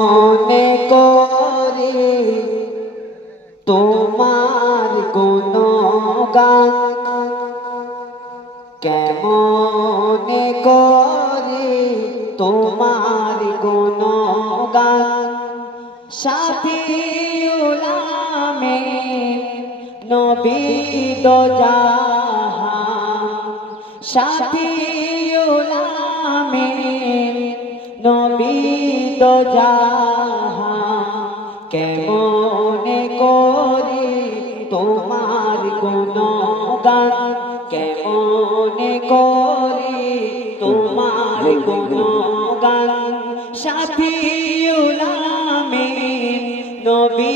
মনে করি তোমার গুণগান, কেমনে করি তোমার গুণগান। শাফিউল আমিন নবী দো জাহান, শাফিউল আমিন নবী দো জাহান। কেমনে করি তোমার গুণগান, কেমনে করি তোমার গুণগান। শাফিউল আমিন নবী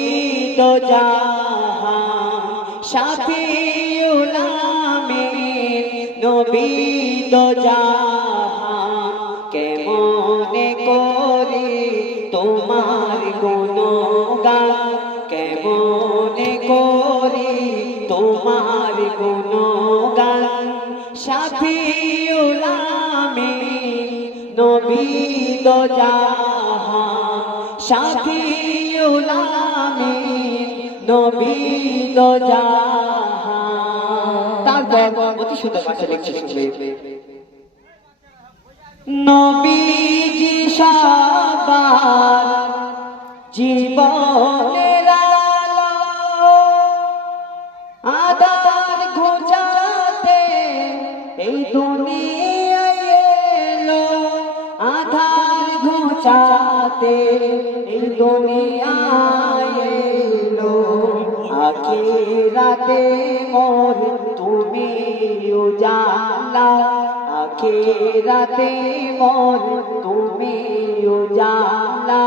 দো জাহান, শাফিউল আমিন নবী দো জাহান। কেমনে করি তোমার গুণগান, কেমনে করি তোমার গুণগান। শাফিউল আমিন নবী দো জাহান, শাফিউল আমিন নবী দো জাহান। তারপর অতি সুন্দর ভাষা লিখছে শুনবে। নবীজি সবার জীবনের আলো, আধার ঘুচাতে এই দুনিয়ায় এলো, আধার ঘুচাতে এই দুনিয়ায় এলো। আখিরাতে মোর তুমি উজালা, আখিরাতে মোর তুমি উজালা।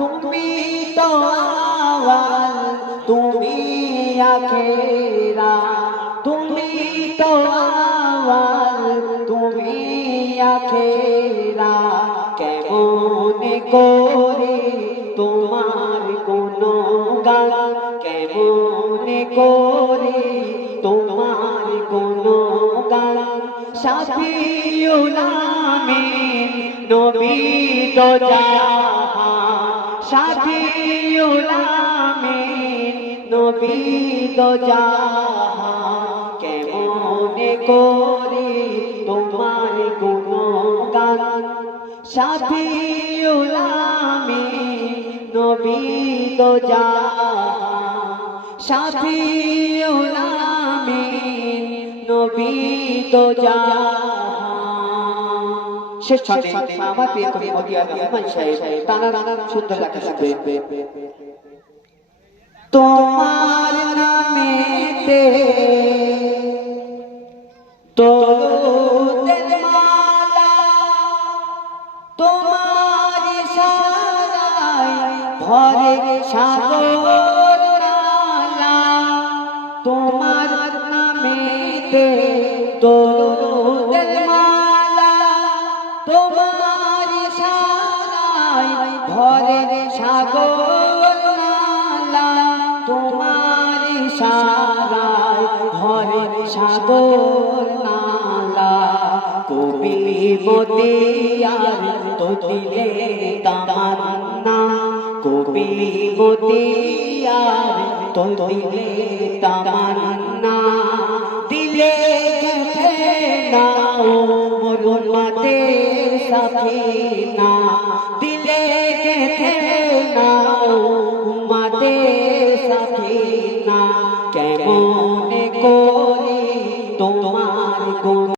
তুমি তো আওয়াল তুমি আখেরা, তুমি তো আওয়াল তুমি আখেরা। কেমনে করি তোমার গুণগান, কেমনে করি তোমার গুণগান। শাফিউল আমিন নবী দো জাহান, শাফিউল আমিন নবী দো জাহান। কেমনে করি তোমার গুণগান। শাফিউল আমিন নবী দো জাহান, শাফিউল আমিন নবী দো জাহান। শেষ ছন্দে আমার প্রিয় কবি মদিয়ার রহমান সাহেব তারা সুন্দর লেখা শুনবে। তোমার নামেতে দরুদের মালা, তোমার ইশারায় ভরে সাগর নালা। তোমার নামেতে দরুদের মালা, তোমার ইশারায় ভরে সাগর নালা। তোমার ইশারায় ভরে সাগর নালা। কবি মদিয়ার তো দিলে তামান্না, কবি মদিয়ার তো দিলে তামান্না। দিলে গেথে নাও মোর উম্মতের সাফিনা, দিলে গেথে নাও উম্মতের সাফিনা। কেমনে করি তোমার